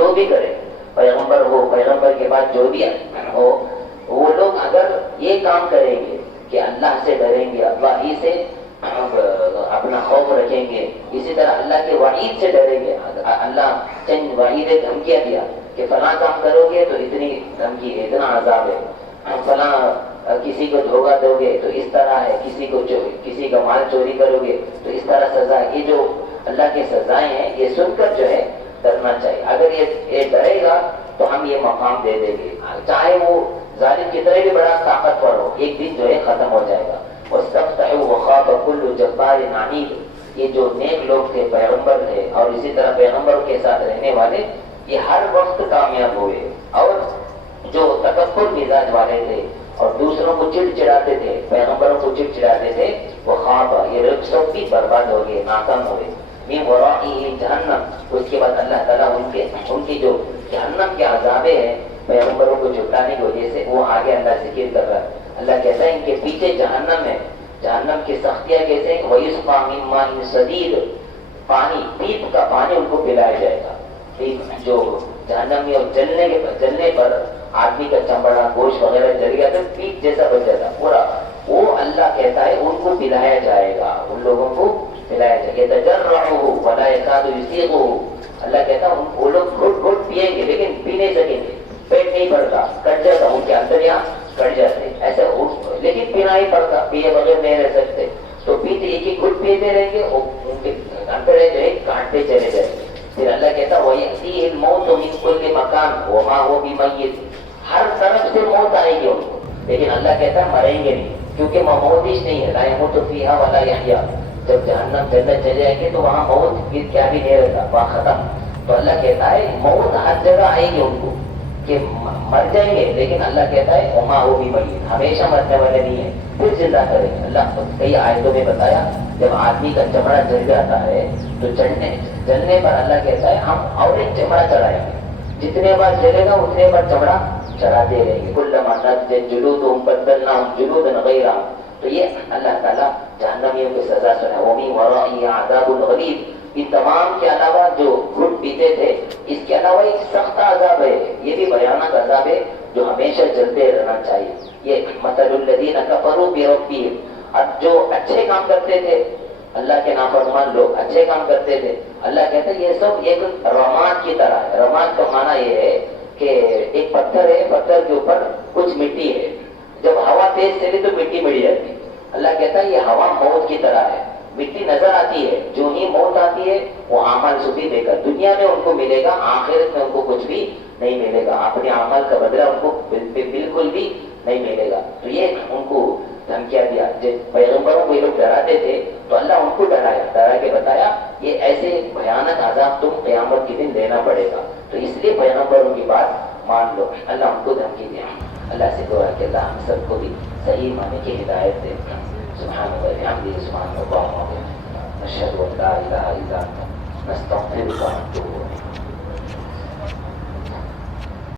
جو بھی کرے، پیغمبر ہو، پیغمبر کے بعد جو بھی ہو، وہ لوگ اگر یہ کام کریں گے کہ اللہ سے ڈریں گے، اللہ ہی سے اپنا خوف رکھیں گے، اسی طرح اللہ کے وعید سے ڈریں گے. اللہ چند وعید دھمکیاں دیا کہ فلاں کام کرو گے تو اتنی دھمکی ہے، اتنا عذاب ہے، فلاں کسی کو دھوکہ دو گے تو اس طرح ہے، کسی کا مال چوری کرو گے تو اس طرح سزا ہے. یہ جو اللہ کی سزائیں ہیں یہ سن کر جو ہے ڈرنا چاہیے. اگر یہ ڈرے گا تو ہم یہ مقام دے دیں گے، چاہے وہ ظالم کتنے بھی بڑا طاقتور ہو، ایک دن جو ہے ختم ہو جائے گا. وَاسْتَفْتَحُوا وَخَابَ كُلُّ جَبَّارٍ عَنِيدٍ. یہ جو نیک لوگ تھے، پیغمبر تھے اور اسی طرح پیغمبروں کے ساتھ رہنے والے، یہ ہر وقت کامیاب ہوئے. اور جو تکبر مزاج والے تھے اور دوسروں کو چڑچڑاتے تھے، پیغمبروں کو چڑچڑاتے تھے، وہ خواب یہ لوگ سب بھی برباد ہو گئے، ناکام ہوئے. من ورائہ جہنم. اس کے بعد اللہ تعالیٰ ان کی جو جہنم کے عذابیں ہیں پیغمبروں کو جھٹلانے کی وجہ سے، وہ آگے اللہ ذکر کر رہا ہے. اللہ کہتا ہے ان کے پیچھے جہنم ہے. جہنم کی سختیاں کیسے ہیں؟ وَيُسْقَىٰ مِن مَّاءٍ صَدِيدٍ. پانی، پیپ کا پانی ان کو پلایا جائے گا. جو جہنم میں جلنے پر آدمی کا چمڑا، گوشت وغیرہ جل گیا تو پیپ جیسا بن جاتا پورا، وہ اللہ کہتا ہے ان کو پلایا جائے گا، ان لوگوں کو پلایا جائے گا. يَتَجَرَّعُهُ وَلَا يَكَادُ يُسِيغُهُ. اللہ کہتا ہے وہ لوگ گھٹ گھٹ پیئیں گے لیکن پی نہیں سکیں گے، پیٹ نہیں بھرتا، کٹ جاتا ان کے اندر، یہاں کٹ جاتے ایسا، لیکن پینا ہی پڑتا، پیے بغیر نہیں رہ سکتے. تو پیتے ایک ایک گھٹ پیتے رہیں گے، ان کے اندر جو ہے کاٹتے چلے جائیں گے. پھر اللہ کہتا ہے وَيَأْتِيهِ الْمَوْتُ مِنْ كُلِّ مَكَانٍ وَمَا هُوَ بِمَيِّتٍ. ہر طرف سے موت آئے گی ان کو، لیکن اللہ کہتا ہے مریں گے نہیں، کیونکہ موت ہی نہیں ہے. لا يموت فيها ولا يحيا. جب جہنم جنت چلے جائیں گے تو وہاں موت پھر کیا بھی نہیں رہتا، وہاں ختم. تو اللہ کہتا ہے موت ہر جگہ آئے گی ان کو کہ مر جائیں گے، لیکن اللہ کہتا ہے وما ہو بھی میت، ہمیشہ مرنے والے نہیں ہے، پھر زندہ کریں گے. اللہ کئی آیتوں میں بتایا جب آدمی کا چمڑا جل جاتا ہے تو جلنے پر اللہ کہتا ہے ہم اور ایک چمڑا چڑھائیں گے، جتنے بار جلے گا اتنے بار چمڑا چڑھاتے رہیں گے. کلما نضجت جلودهم بدلناهم جلودا غیرها. تو یہ اللہ تعالیٰ جہنمیوں کی سزا سنا. ومن ورائہ عذاب غلیظ. ان تمام کے علاوہ جو گھٹ پیتے تھے، اس کے علاوہ ایک سخت عذاب ہے، یہ بھی بھیانک عذاب ہے جو ہمیشہ جلتے رہنا چاہیے. یہ مثل الذین کفروا بربہم. اب جو اچھے کام کرتے تھے، اللہ کے نافرمان لوگ اچھے کام کرتے تھے، اللہ کہتا ہے یہ سب ایک رماد کی طرح ہے. رماد کا معنی یہ ہے کہ ایک پتھر ہے، پتھر کے اوپر کچھ مٹی ہے، جب ہوا تیز چلے تو مٹی مڑ جاتی. اللہ کہتا ہے یہ ہوا موت کی طرح ہے، مٹی نظر آتی ہے، جو ہی موت آتی ہے وہ اعمال سبھی دے کر دنیا میں ان کو ملے گا، آخرت میں ان کو کچھ بھی نہیں ملے گا، اپنے اعمال کا بدلہ ان کو بالکل بھی نہیں ملے گا. تو یہ ان کو دھمکیاں دیا. جب پیغمبروں کو یہ لوگ ڈراتے تھے تو اللہ ان کو ڈرا کے بتایا یہ ایسے بھیانک عذاب تم قیامت کے دن دینا پڑے گا. تو اس لیے پیغمبروں کی بات مان لو. اللہ ان کو دھمکی دیا. اللہ سے دعا کہ اللہ ہم سب کو بھی صحیح معنی کی ہدایت دے. سبحان اللہ بحمدہ سبحان اللہ اشہد ان لا الہ الا انت نستغفرک ونتوب الیک.